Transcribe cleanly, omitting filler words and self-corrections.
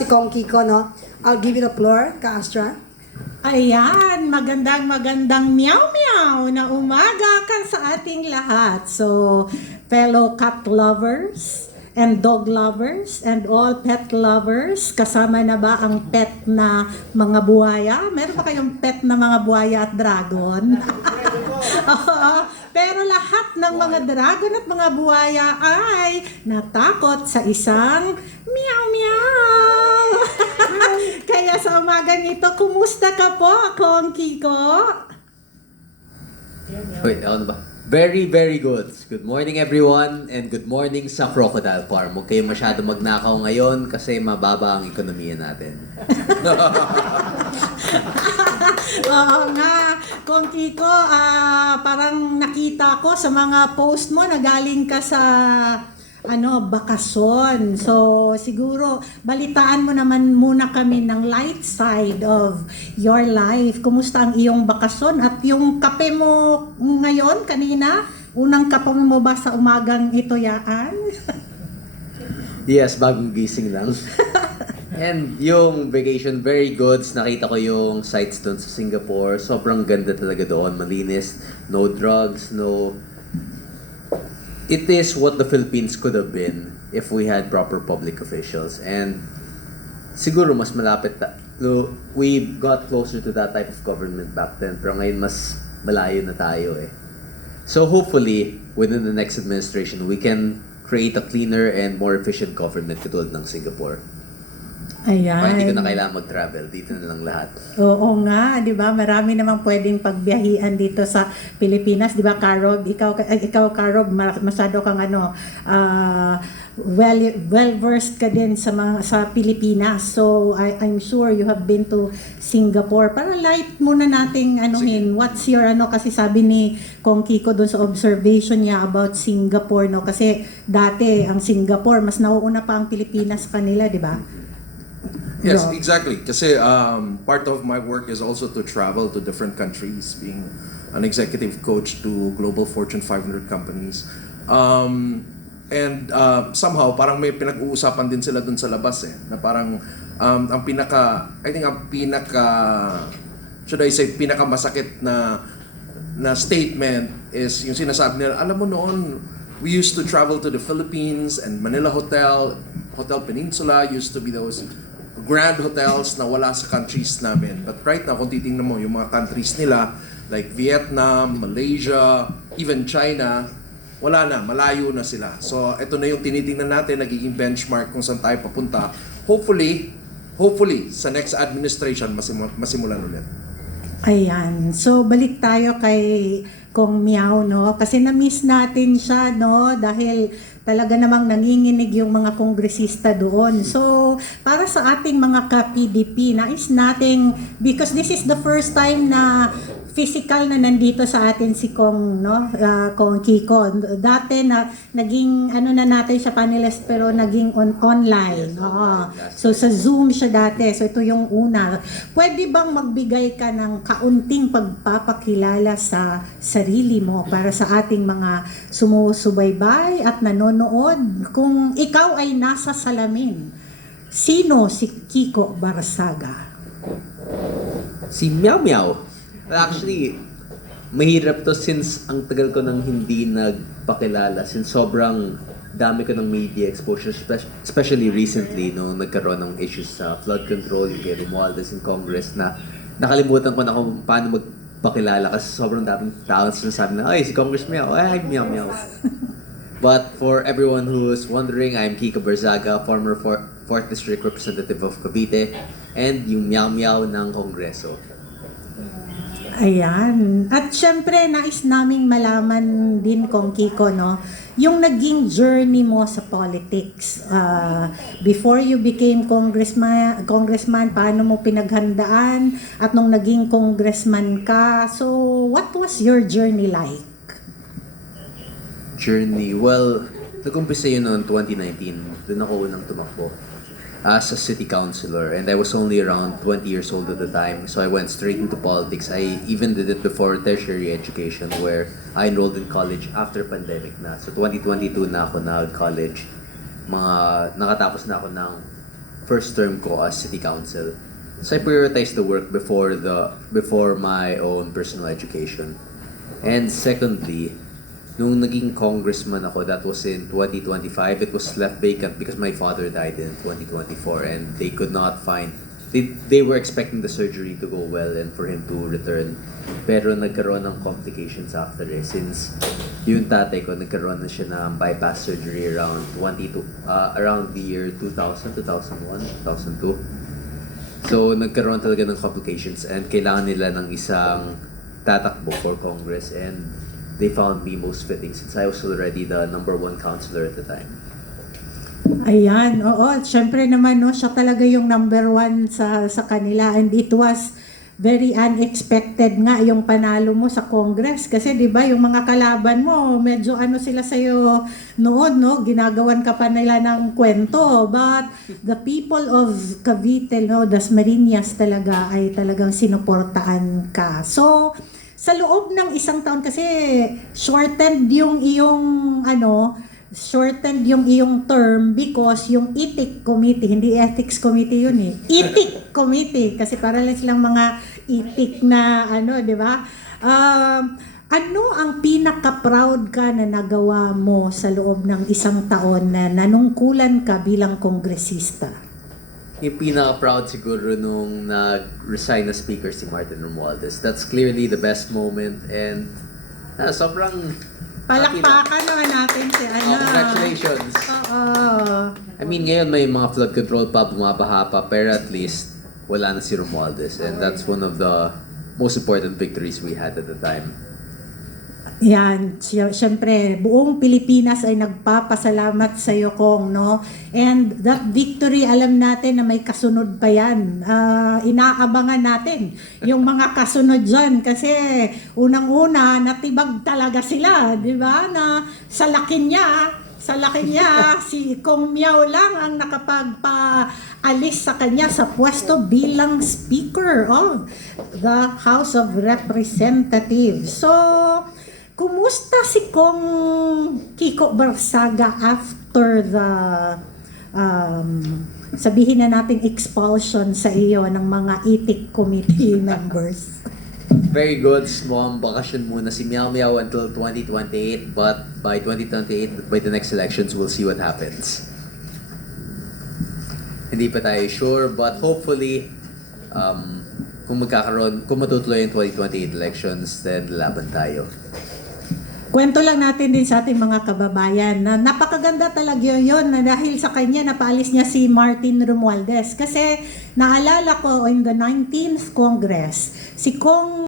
Si Kong Kiko, no? I'll give you the floor, Ka-Astra. Ayan, magandang meow na umaga kan sa ating lahat. So, fellow cat lovers and dog lovers and all pet lovers, kasama na ba ang pet na mga buhaya? Meron ba kayong pet na mga buhaya at dragon? Oo, pero lahat ng mga dragon at mga buhaya ay natakot sa isang meow. Kaya sa umagang ito, kumusta ka po, Kong Kiko? Wait, ano ba? Very, very good. Good morning everyone and good morning sa Crocodile Farm. Huwag kayong masyado magnakaw ngayon kasi mababa ang ekonomiya natin. Oo nga, Kong Kiko, parang nakita ko sa mga post mo na galing ka sa bakasyon. So, siguro, balitaan mo naman muna kami ng light side of your life. Kumusta ang iyong bakasyon? At yung kape mo ngayon, kanina, unang kape mo ba sa umagang ito yaan? Yes, bagong gising lang. And yung vacation, very good. Nakita ko yung sites doon sa Singapore. Sobrang ganda talaga doon. Malinis. No drugs, no... It is what the Philippines could have been if we had proper public officials. And siguro mas malapit we got closer to that type of government back then. Pero ngayon mas malayo na tayo eh. So hopefully, within the next administration, we can create a cleaner and more efficient government katulad ng Singapore. Ayan. Hindi ko na kailangan mag-travel. Dito na lang lahat. Oo nga, 'di ba? Marami namang pwedeng pagbiyahian dito sa Pilipinas, 'di ba, Karob? Ikaw Karob, masyado kang well versed ka din sa Pilipinas. So I'm sure you have been to Singapore. Para light muna nating what's your kasi sabi ni Kong Kiko doon sa observation niya about Singapore, no? Kasi dati ang Singapore mas nauuna pa ang Pilipinas sa kanila, 'di ba? Yes, No. exactly. Kasi part of my work is also to travel to different countries, being an executive coach to Global Fortune 500 companies. And somehow, parang may pinag-uusapan din sila dun sa labas eh, na parang pinakamasakit na statement is yung sinasabi nila, alam mo noon, we used to travel to the Philippines and Manila Hotel Peninsula used to be those grand hotels na wala sa countries namin. But right now, kung titingnan mo yung mga countries nila, like Vietnam, Malaysia, even China, wala na, malayo na sila. So, ito na yung tinitingnan natin, nagiging benchmark kung saan tayo papunta. Hopefully, sa next administration, masimulan ulit. Ayan. So, balik tayo kay Kong Meow, no? Kasi na-miss natin siya, no? Dahil talaga namang nanginginig yung mga kongresista doon. So, para sa ating mga ka-PDP, nais nating, because this is the first time na physical na nandito sa atin si Kong, no? Kong Kiko. Dati na naging na natin siya panelist pero naging online. Oo. So sa Zoom siya dati. So ito yung una. Pwede bang magbigay ka ng kaunting pagpapakilala sa sarili mo para sa ating mga sumusubaybay at nanonood? Kung ikaw ay nasa salamin, sino si Kiko Barsaga? Si Meow Meow. Actually, mahirap to since ang tagal ko nang hindi nagpakilala, since sobrang dami ko ng media exposure, especially recently nung nagkaroon ng issues sa flood control, yung kay Romualdez in Congress, na nakalimutan ko na kung paano magpakilala kasi sobrang daming tao sinasabi na, ay, si Congress Meow, ay, Meow Meow. But for everyone who's wondering, I'm Kiko Barzaga, former 4th District Representative of Cavite, and yung Meow Meow ng Kongreso. Ayan. At syempre, nais naming malaman din, Kong Kiko, no? Yung naging journey mo sa politics. Before you became congressman, paano mo pinaghandaan? At nung naging congressman ka, so what was your journey like? Journey? Well, nag-umpisa yun noong 2019. Doon ako unang tumakbo as a city councilor, and I was only around 20 years old at the time, so I went straight into politics. I even did it before tertiary education, where I enrolled in college after pandemic na. So 2022 na ako na college. Nakatapos na ako ng first term ko as city council. So I prioritized the work before my own personal education. And secondly, nung naging congressman ako, that was in 2025, it was left vacant because my father died in 2024 and they could not find, they were expecting the surgery to go well and for him to return. Pero nagkaroon ng complications after since yung tatay ko nagkaroon na siya ng bypass surgery around around the year 2000, 2001, 2002. So, nagkaroon talaga ng complications and kailangan nila ng isang tatakbo for Congress and they found me most fitting since I was already the #1 counselor at the time. Ayan, oo. Siyempre naman, no, siya talaga yung #1 sa kanila and it was very unexpected nga yung panalo mo sa Congress kasi 'di ba yung mga kalaban mo medyo ano sila sa iyo noon, no, ginagawan ka pa nila ng kwento, but the people of Cavite, no, Dasmariñas talaga ay talagang sinuportahan ka. So sa loob ng isang taon kasi shortened yung iyong term because yung ethics committee, hindi ethics committee yun eh. Ethics committee kasi para lang silang mga ethic na di ba? Ano ang pinaka-proud ka na nagawa mo sa loob ng isang taon na nanungkulan ka bilang kongresista? Yung pinaka-proud siguro nung nag-resign na speaker si Martin Romualdez. That's clearly the best moment and sobrang Palakpakan naman natin si congratulations. Oo. I mean, ngayon may mga flood control pa, bumabaha pa, pero at least wala na si Romualdez. And that's one of the most important victories we had at the time. Yan, syempre, buong Pilipinas ay nagpapasalamat sa iyo, Kong, no? And that victory, alam natin na may kasunod pa yan. Inaabangan natin yung mga kasunod dyan kasi unang-una, natibag talaga sila, di ba? Na sa laki niya, si Kong Miao lang ang nakapagpaalis sa kanya sa pwesto bilang Speaker of the House of Representatives. So, kumusta si Kong Kiko Barsaga after the sabihin na nating expulsion sa iyo ng mga ethics committee members? Very good. Small bakasyon muna si Miao Miao until 2028, but by 2028, by the next elections, we'll see what happens. Hindi pa tayo sure, but hopefully, kung matutuloy yung 2028 elections, then laban tayo. Kwento lang natin din sa ating mga kababayan na napakaganda talaga yun na dahil sa kanya napaalis niya si Martin Romualdez. Kasi naalala ko in the 19th Congress, si Kong